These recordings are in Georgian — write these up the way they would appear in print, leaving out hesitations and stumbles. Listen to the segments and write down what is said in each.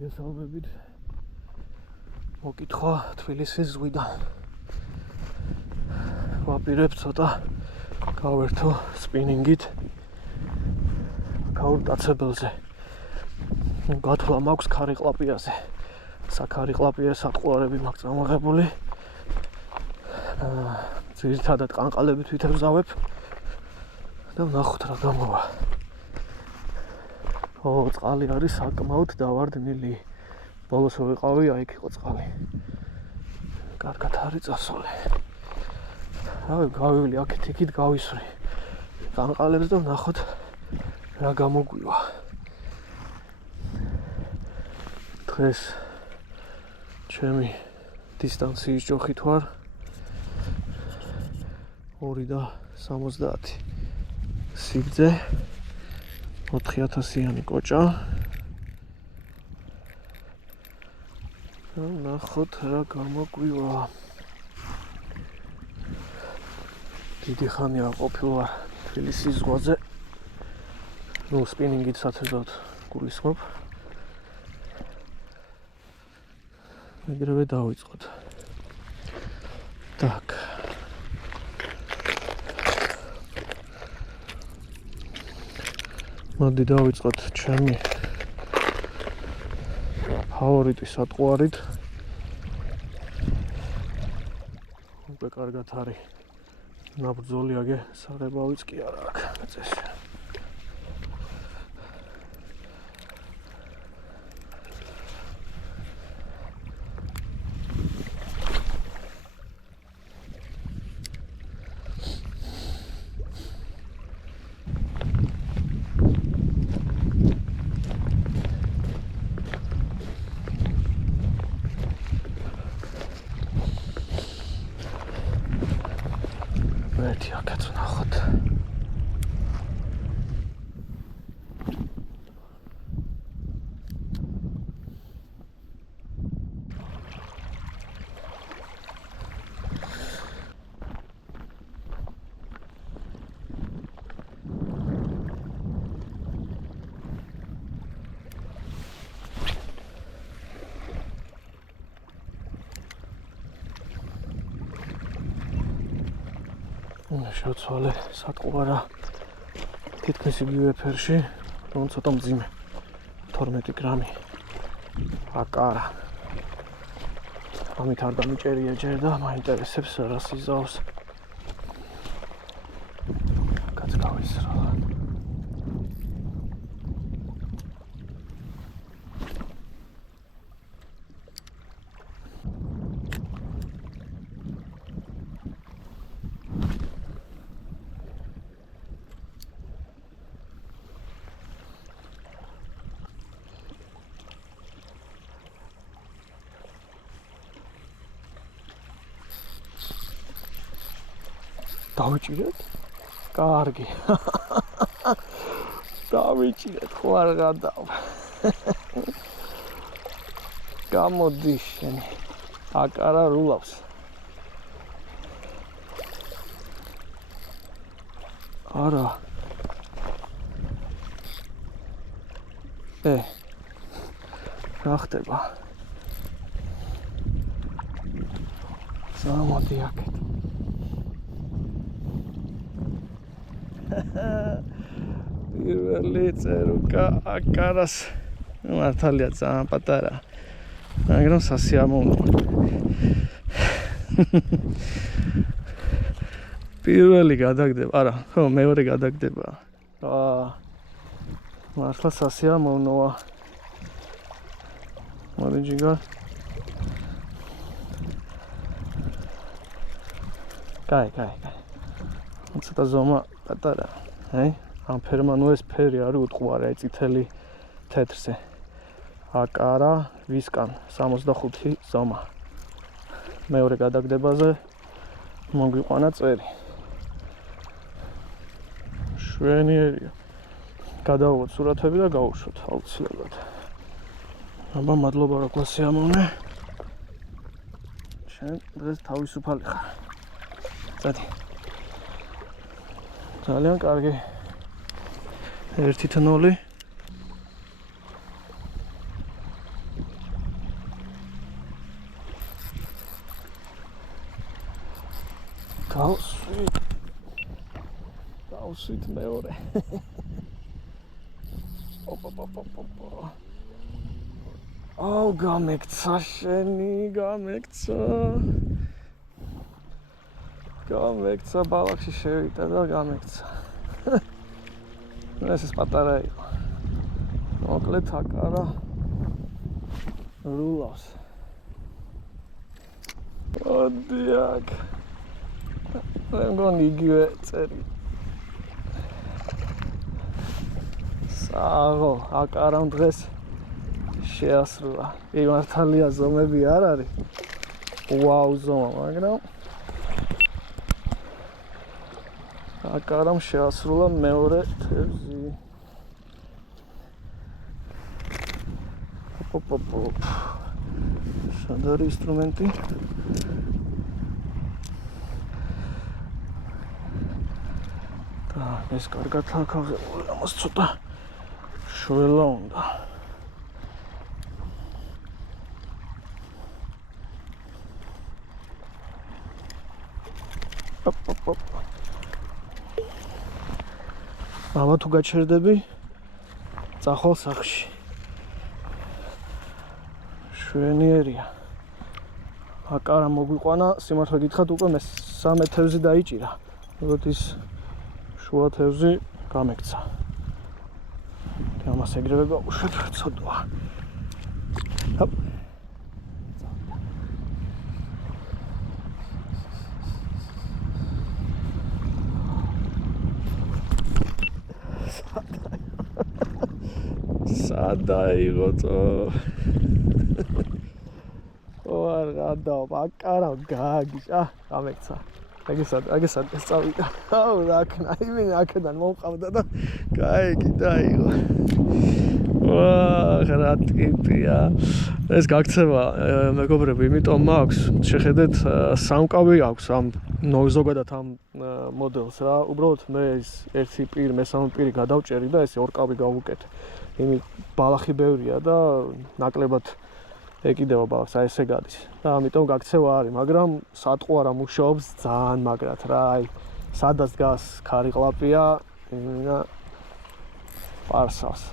მოგესალმებით. მოკითხვა თბილისის ზღვიდან. ვაპირებ ცოტა გავერთო სპინინგით გაურტაცებელზე. გათვლა მაქვს ქარიყლაპიაზე. საქარიყლაპია სატყუარები მაქვს წამოღებული. ძირითადად ყანყალებით ვითევზავებ და ვნახოთ რა გამოვა. წყალი არის საკმაოდ დავარდნილი. ბოლოს ვიყავი, აი იქ იყო წყალი. კარგად არის წასული. გავივლი აქეთ-იქით გავისვრი. ყანყალებს და ვნახოთ რა გამოგვივა. დღეს ჩემი დისტანციის ჯოხით ვარ 2.70 სიგრძე 4000-იანი კოჭა. ნახოთ რა გამოგვივა. დიდი ხანია ყოფილვარ თბილისის ზღვაზე. სპინინგით სათეზავთ გულისხმობ. ეგრევე დავიწყოთ. Так. მოდი დავიწყოთ ჩემი ფავორიტი სატყუარით. უკვე კარგად არის ნაბრძოლი აგე საღებავიც კი არა აქვს წესი. ერთი აქაც ვნახოთ. შევცვალე სატყუარა თითქმის იგივე ფერში, რომ ცოტა მძიმე 12 გრამი აკარა. ამით არ დამიჭერია ჯერ და მაინტერესებს რას იზავს. კაც გავისროლა. დავიჭირეთ? კარგი. დავიჭირეთ, ხო არ გადავა. გამოდი შენი. აკარა რულავს. არა. რა ხდება? გამოდი აქეთ. პირველი წერუკა აკარას მართალია ძალიან პატარა, მაგრამ სასიამოვნოა. პირველი გადაგდება, არა, ხო, მეორე გადაგდება. მართლა სასიამოვნოა. მოდი ჯიგარ. კაი. ცოტა ზომა პატარა. ამ ფერმა ნუ ეს ფერი არის უტყუარი, აი წითელი თეთრზე. აკარა ვისკან 65 ზომა. მეორე გადაგდებაზე მოგვიყვანა წვერი. შვენიერია. გადავუვოთ სურათები და გავუშვოთ აუცილებლად. აბა მადლობა რა გასიამოვნე. შენ დღეს თავისუფალი ხარ. წადი. ძალიან კარგი. 1-0. დავსვით მეორე. აუ გამექცა შენი, გამექცა ბალახში შევიდა და გამექცა. ეს პატარა იყო. მოკლედ აკარა რულავს. მოდი აქ. მე მგონი იგივე წერი. საღო, აკარამ დღეს შეასრულა. მართალია ზომები არ არის. ვაუ ზომა, მაგრამ აკარამ შეასრულა მეორე თევზი. სად არის ინსტრუმენტი? და ეს კარგად აქაღებული, ამას ცოტა შველა უნდა. აბა თუ გაჩერდები, წახვალ სახლში. შვენიერია. აკარა მოგვიყვანა, სიმართლე გითხრათ, უკვე მე-3 თევზი დაიჭირა. როდის შუა თევზი გამექცა. ამას ეგრევე გავუშვებ, ცოტა. ჰოპ. სადაიღო. არ გადავა, აკარა გააგიშა, გამექცა. აგესად ეს წავიდა. აუ რაკნა, იმენ აქედან მომყავდა და გაიგი დაიღო. ვაა, რა ტიპია. ეს გაქცევა მეგობრები, იმიტომ მაქვს, შეხედეთ, სამკავი აქვს ამ ზოგადად ამ მოდელს რა. უბრალოდ მე ეს ერთი პირი, მესამე პირი გადავჭერი და ეს ორკავი გავუკეთე. იმით ბალახი ბევრია და ნაკლებად ეკიდება ბალახს, აი ესე გადის. და ამიტომ გაქცევა არის, მაგრამ სატყუარა მუშაობს ძალიან მაგრად რა. აი სადაც დგას ქარი ყლაპია, იმინა პარსავს.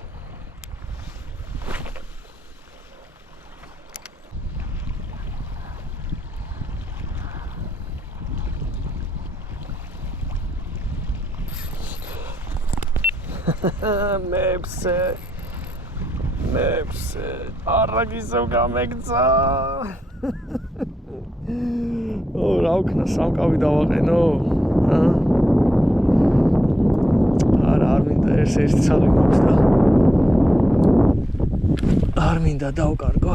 მეფსე არაგისო გამექცა. რა ვქნა, სამკავი დავაყენო? არ მინდა ერთი ცალვი მაქვს და არ მინდა დავკარგო.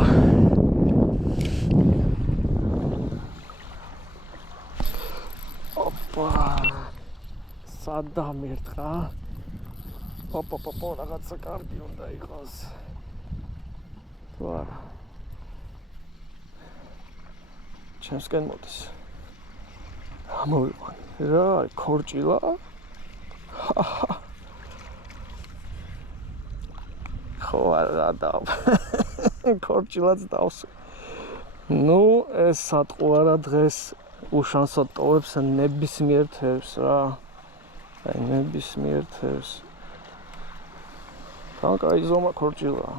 ოპა, სად დამერტყა? რაღაცა კარგი უნდა იყოს. თუ არა. ჩემსკენ მოდის. ამოვიყვან. რა, ქორჭილა? ხო, არა და. ქორჭილაც დავსვი. ნუ, ეს სატყუარა დღეს უშანსოდ ტოვებს ნებისმიერ თევზს რა. აი, ნებისმიერ თევზს. კაი ზომა ქორჭილა.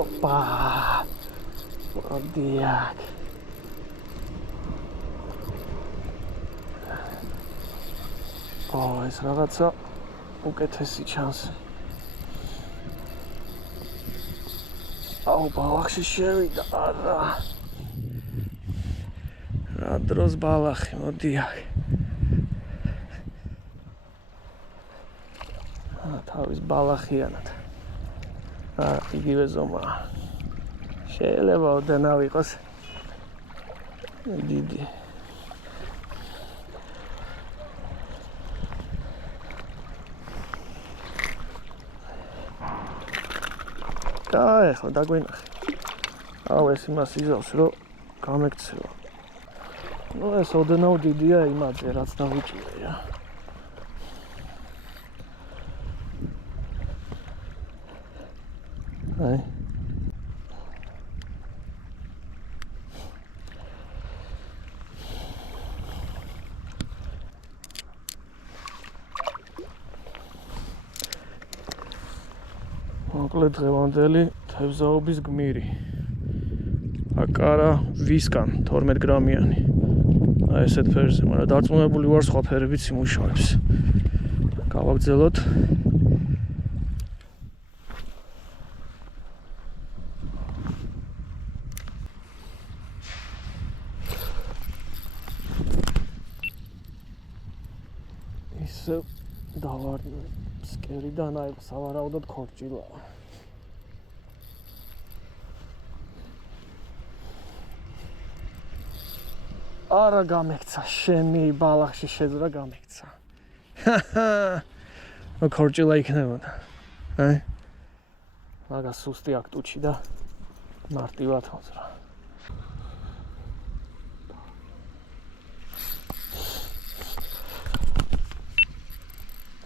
Opa! Moდი აქ. ეს რაღაცა უკეთესი ჩანს. აუ, ბალახში შევიდა, არა. რა დროს ბალახი, მოდი აქ. თავის ბალახიანად. იგივე ზომაა. შეიძლება ოდნავ იყოს დიდი. კაი, ხო დაგვინახე. აუ ეს იმას იზავს, რომ გამექცევა. ნუ ეს ოდნავ დიდია იმაზე, რაც დავიჭირე. აი. მოკლედ დღევანდელი თევზაობის გმირი. აკარა ვისკან 12 გრამიანი. აი ესეთ ფერზე, მაგრამ დარწმუნებული ვარ სხვა ფერებიც იმუშავებს. გავაგრძელოთ. ისე დავარ სკერიდან აი სავარაუდოდ ქორჭილა. არა გამექცა შენი ბალახში შეძრა გამექცა. ქორჭილა იქნებოდა. აი. მაგას სუსტი აქტუჩი და მარტივად მოძრა.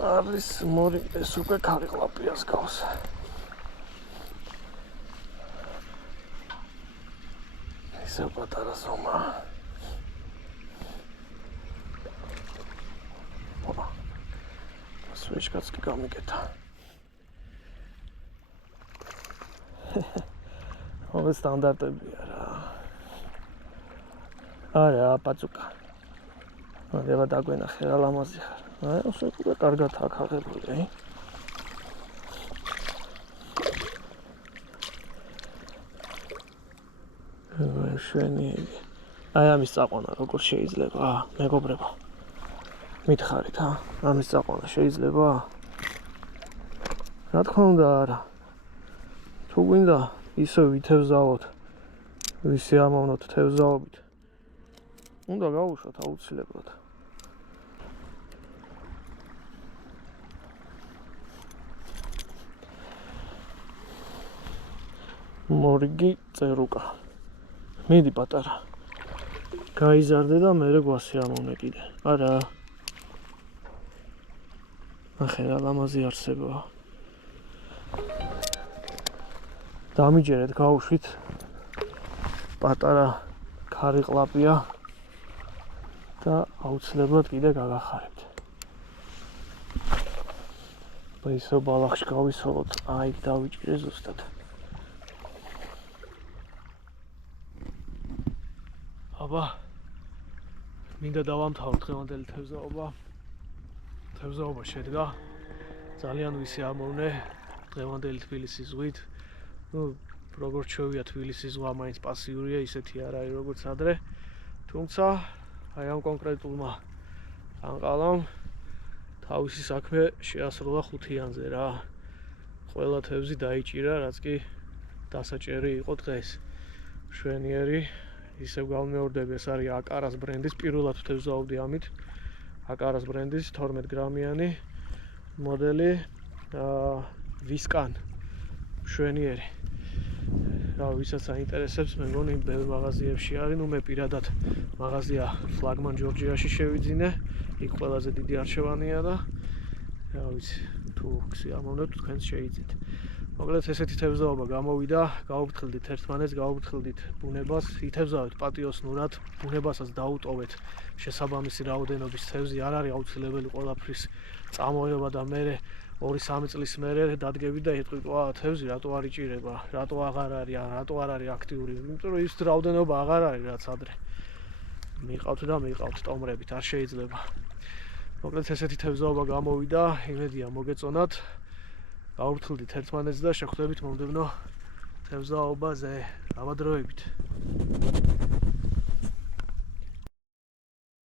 არის მორი ეს უკვე ქარიყლაპიას გავს. ისე პატარა ზომა. სვეჩკაც კი გამიკეთა. ოვე სტანდარტებია რა. არა, პაწუკა. მოდება დაგვენახე რა ლამაზი ხარ. აი, όσο უკვე კარგად აქ აღებული, აი. შვენიერი. აი ამის წაყვანა როგორ შეიძლება? მეგობრებო. მითხარით, ამის წაყვანა შეიძლება? რა თქმა უნდა, არა. თუ გვინდა ისე ვითევზაოთ, ვისი ამოვნოთ თევზაობით. უნდა გავუშვათ აუცილებლად. მორიგი წერუკა. მიდი პატარა. გაიზარდე და მერე გვასიამოვნე კიდე. არა. ახლა რა ლამაზი არსებაა. დამიჯერეთ, გავუშვით. პატარა ქარიყლაპია და აუცილებლად კიდე გაგახარებთ. ისო ბალახში გავისოლოთ, აი დავიჭირე ზუსტად. აბა მინდა დავამთავროთ დღევანდელი თევზაობა. თევზაობა შედგა. ძალიან ვისიამოვნე დღევანდელი თბილისის ზღვით. ნუ როგორც შევია თბილისის ზღვა მაინც პასიურია, ისეთი არ არის როგორც ადრე. თუმცა აი ამ კონკრეტულმა ანყალამ თავისი საქმე შეასრულა 5-იანზე რა. ყველა თევზი დაიჭირა, რაც კი დასაჭერი იყო დღეს. შვენიერი ისევ გავმეორდები, ეს არის აკარას ბრენდის, პირველად ვთევზაობდი ამით. აკარას ბრენდის 12 გრამიანი მოდელი ვისკან შვენიერი. რა ვისაც აინტერესებს, მე მგონი ბევრ მაღაზიებში არის, ნუ მე პირადად მაღაზია ფლაგმან ჯორჯიაში შევიძინე. იქ ყველაზე დიდი არჩევანია და რა ვიცი, თუ გსიამოვნებთ, თქვენც შეიძინეთ. მოკლედ ესეთი თევზაობა გამოვიდა, გავუფრთხილდით ერთმანეთს, გავუფრთხილდით ბუნებას, ითევზავეთ პატიოსნურად, ბუნებასაც დაუტოვეთ შესაბამისი რაოდენობის თევზი, არ არის აუცილებელი ყველაფრის წამოება და მერე 2-3 წლის მერე დადგებით და იტყვით, ვა, თევზი რატო არ იჭირება, რატო აღარ არის, რატო არ არის აქტიური, იმიტომ რომ ის რაოდენობა აღარ არის რაც ადრე. მიყავთ და მიყავთ ტომრებით, არ შეიძლება. მოკლედ ესეთი თევზაობა გამოვიდა, იმედია მოგეწონათ. გავუფრთხილდით ერთმანეთს და შეხვდებით მომდევნო თევზაობაზე. ავადროებით.